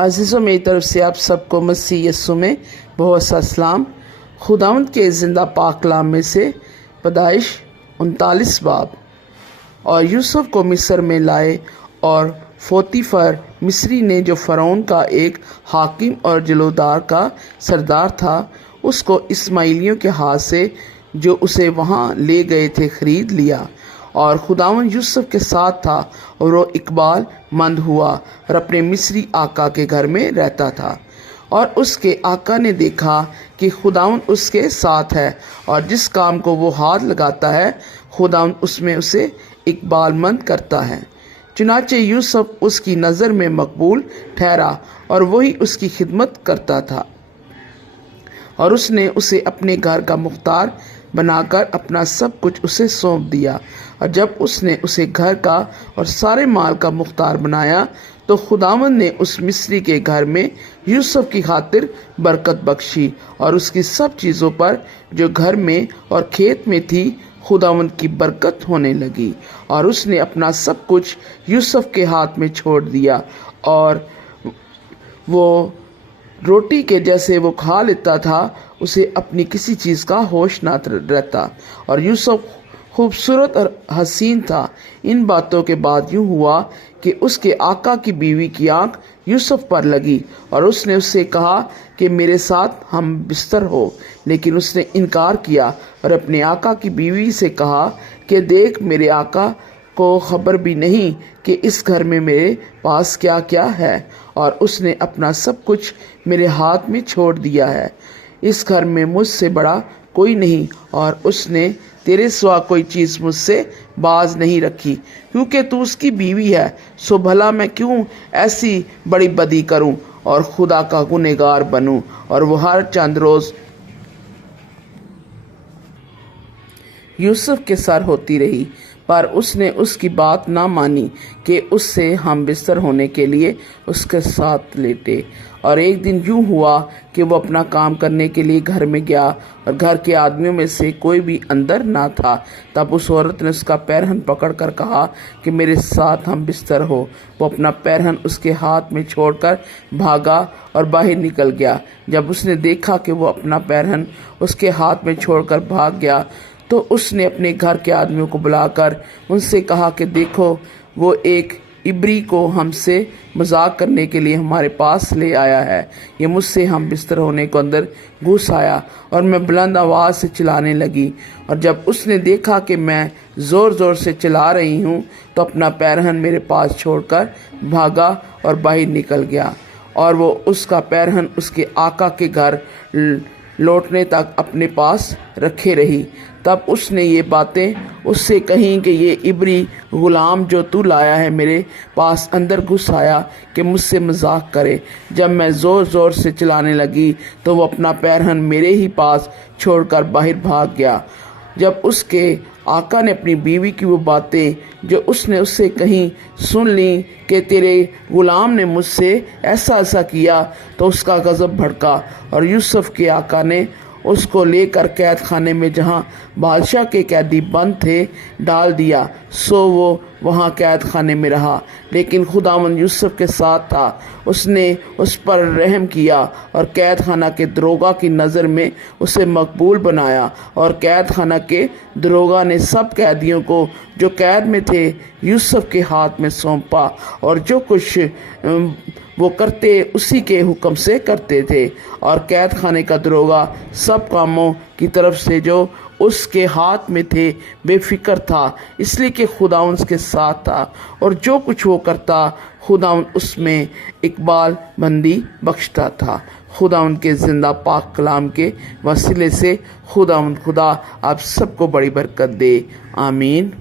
अज़ीज़ों, मेरी तरफ से आप सबको मसीह यस्सु में बहुत सा सलाम। खुदावंद के ज़िंदा पाक कलाम में से पैदाइश 39 बाब। और यूसुफ को मिस्र में लाए, और पोतीफर मिस्री ने, जो फ़रौन का एक हाकिम और जलोदार का सरदार था, उसको इस्माइलियों के हाथ से जो उसे वहाँ ले गए थे खरीद लिया। और खुदावंद यूसुफ के साथ था, और वो इकबाल मंद हुआ और अपने मिस्री आका के घर में रहता था। और उसके आका ने देखा कि खुदावंद उसके साथ है, और जिस काम को वो हाथ लगाता है खुदावंद उसमें उसे इकबालमंद करता है। चुनाचे यूसुफ उसकी नज़र में मकबूल ठहरा, और वही उसकी खिदमत करता था। और उसने उसे अपने घर का मुख्तार बनाकर अपना सब कुछ उसे सौंप दिया। और जब उसने उसे घर का और सारे माल का मुख्तार बनाया, तो खुदावंद ने उस मिस्री के घर में यूसुफ की खातिर बरकत बख्शी, और उसकी सब चीज़ों पर जो घर में और खेत में थी खुदावंद की बरकत होने लगी। और उसने अपना सब कुछ यूसुफ के हाथ में छोड़ दिया, और वो रोटी के जैसे वो खा लेता था, उसे अपनी किसी चीज़ का होश ना रहता। और यूसुफ खूबसूरत और हसीन था। इन बातों के बाद यूँ हुआ कि उसके आका की बीवी की आंख यूसुफ पर लगी, और उसने उससे कहा कि मेरे साथ हम बिस्तर हो। लेकिन उसने इनकार किया और अपने आका की बीवी से कहा कि देख, मेरे आका को खबर भी नहीं कि इस घर में मेरे पास क्या क्या है, और उसने अपना सब कुछ मेरे हाथ में छोड़ दिया है। इस घर में मुझसे बड़ा कोई नहीं, और उसने तेरे सिवा कोई चीज़ मुझसे बाज नहीं रखी, क्योंकि तू उसकी बीवी है। सो भला मैं क्यों ऐसी बड़ी बदी करूं और खुदा का गुनहगार बनूं। और वो हर चंद रोज़ यूसुफ के सर होती रही, पर उसने उसकी बात ना मानी कि उससे हम बिस्तर होने के लिए उसके साथ लेटे। और एक दिन यूँ हुआ कि वो अपना काम करने के लिए घर में गया, और घर के आदमियों में से कोई भी अंदर ना था। तब उस औरत ने उसका पैरहन पकड़ कर कहा कि मेरे साथ हम बिस्तर हो। वो अपना पैरहन उसके हाथ में छोड़कर भागा और बाहर निकल गया। जब उसने देखा कि वो अपना पैरहन उसके हाथ में छोड़कर भाग गया, तो उसने अपने घर के आदमियों को बुलाकर उनसे कहा कि देखो, वो एक इब्री को हमसे मजाक करने के लिए हमारे पास ले आया है। ये मुझसे हम बिस्तर होने को अंदर घुस आया, और मैं बुलंद आवाज़ से चिल्लाने लगी। और जब उसने देखा कि मैं ज़ोर ज़ोर से चिल्ला रही हूँ, तो अपना पैरहन मेरे पास छोड़कर भागा और बाहर निकल गया। और वो उसका पैरहन उसके आका के घर लौटने तक अपने पास रखे रही। तब उसने ये बातें उससे कहीं कि ये इब्री गुलाम जो तू लाया है मेरे पास अंदर घुस आया कि मुझसे मजाक करे। जब मैं ज़ोर ज़ोर से चिल्लाने लगी, तो वो अपना पैरहन मेरे ही पास छोड़कर बाहर भाग गया। जब उसके आका ने अपनी बीवी की वो बातें जो उसने उससे कहीं सुन ली कि तेरे गुलाम ने मुझसे ऐसा ऐसा किया, तो उसका गज़ब भड़का, और यूसुफ के आका ने उसको लेकर कैद खाने में, जहाँ बादशाह के कैदी बंद थे, डाल दिया। सो वो वहाँ कैद खाने में रहा। लेकिन खुदावंद यूसुफ के साथ था। उसने उस पर रहम किया, और कैद खाना के दरोगा की नज़र में उसे मकबूल बनाया। और कैद खाना के दरोगा ने सब कैदियों को जो कैद में थे यूसुफ के हाथ में सौंपा, और जो कुछ वो करते उसी के हुक्म से करते थे। और कैद खाने का दरोगा सब कामों की तरफ से जो उसके हाथ में थे बेफिक्र था, इसलिए कि खुदावंद उसके साथ था, और जो कुछ वो करता खुदावंद उसमें इकबाल मंदी बख्शता था। खुदावंद के ज़िंदा पाक कलाम के वसीले से खुदावंद खुदा आप सबको बड़ी बरकत दे। आमीन।